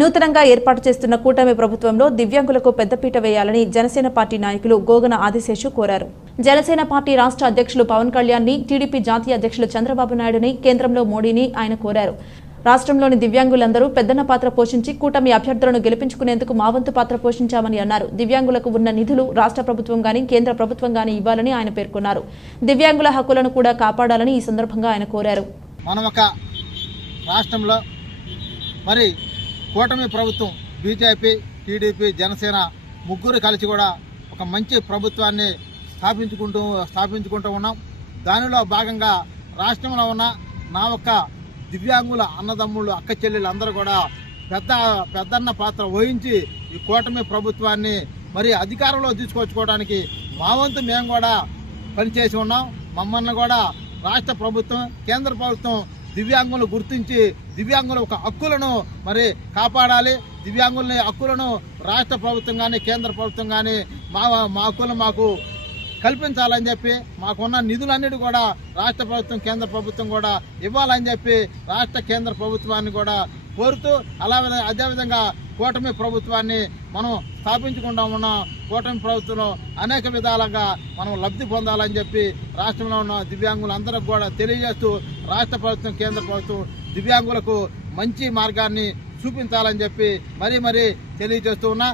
నూతనంగా ఏర్పాటు చేస్తున్న కూటమి ప్రభుత్వంలో దివ్యాంగులకు పెద్దపీట వేయాలని జనసేన పార్టీ నాయకులు గోగన ఆదిశేషు కోరారు. జనసేన పార్టీ రాష్ట్ర అధ్యక్షులు పవన్ కళ్యాణ్ని, టీడీపీ జాతీయ అధ్యక్షులు చంద్రబాబు నాయుడుని, కేంద్రంలో మోడీని ఆయన కోరారు. రాష్ట్రంలోని దివ్యాంగులందరూ పెద్దన్న పాత్ర పోషించి కూటమి అభ్యర్థులను గెలిపించుకునేందుకు మా వంతు పాత్ర పోషించామని అన్నారు. దివ్యాంగులకు ఉన్న నిధులు రాష్ట్ర ప్రభుత్వం గానీ కేంద్ర ప్రభుత్వం గానీ ఇవ్వాలని ఆయన పేర్కొన్నారు. దివ్యాంగుల హక్కులను కూడా కాపాడాలని ఈ సందర్భంగా ఆయన కోరారు. మనం ఒక రాష్ట్రంలో మరి కూటమి ప్రభుత్వం బీజేపీ, టీడీపీ, జనసేన ముగ్గురు కలిసి కూడా ఒక మంచి ప్రభుత్వాన్ని స్థాపించుకుంటూ ఉన్నాం. దానిలో భాగంగా రాష్ట్రంలో ఉన్న నా ఒక్క దివ్యాంగుల అన్నదమ్ముళ్ళు, అక్క చెల్లెళ్ళు అందరూ కూడా పెద్దన్న పాత్ర వహించి ఈ కూటమి ప్రభుత్వాన్ని మరి అధికారంలో తీసుకొచ్చుకోవడానికి మా వంతు మేము కూడా పనిచేసి ఉన్నాం. మమ్మల్ని కూడా రాష్ట్ర ప్రభుత్వం, కేంద్ర ప్రభుత్వం దివ్యాంగులను గుర్తించి దివ్యాంగుల ఒక హక్కులను మరి కాపాడాలి. దివ్యాంగుల హక్కులను రాష్ట్ర ప్రభుత్వం కానీ కేంద్ర ప్రభుత్వం కానీ మా హక్కులను మాకు కల్పించాలని చెప్పి, మాకున్న నిధులన్నిటి కూడా రాష్ట్ర ప్రభుత్వం కేంద్ర ప్రభుత్వం కూడా ఇవ్వాలని చెప్పి రాష్ట్ర కేంద్ర ప్రభుత్వాన్ని కూడా కోరుతూ, అదేవిధంగా కూటమి ప్రభుత్వాన్ని మనం స్థాపించుకుంటా ఉన్నాం. కూటమి ప్రభుత్వంలో అనేక విధాలుగా మనం లబ్ధి పొందాలని చెప్పి రాష్ట్రంలో ఉన్న దివ్యాంగులందరికీ కూడా తెలియజేస్తూ, రాష్ట్ర ప్రభుత్వం కేంద్ర ప్రభుత్వం దివ్యాంగులకు మంచి మార్గాన్ని చూపించాలని చెప్పి మరీ తెలియజేస్తూ ఉన్నా.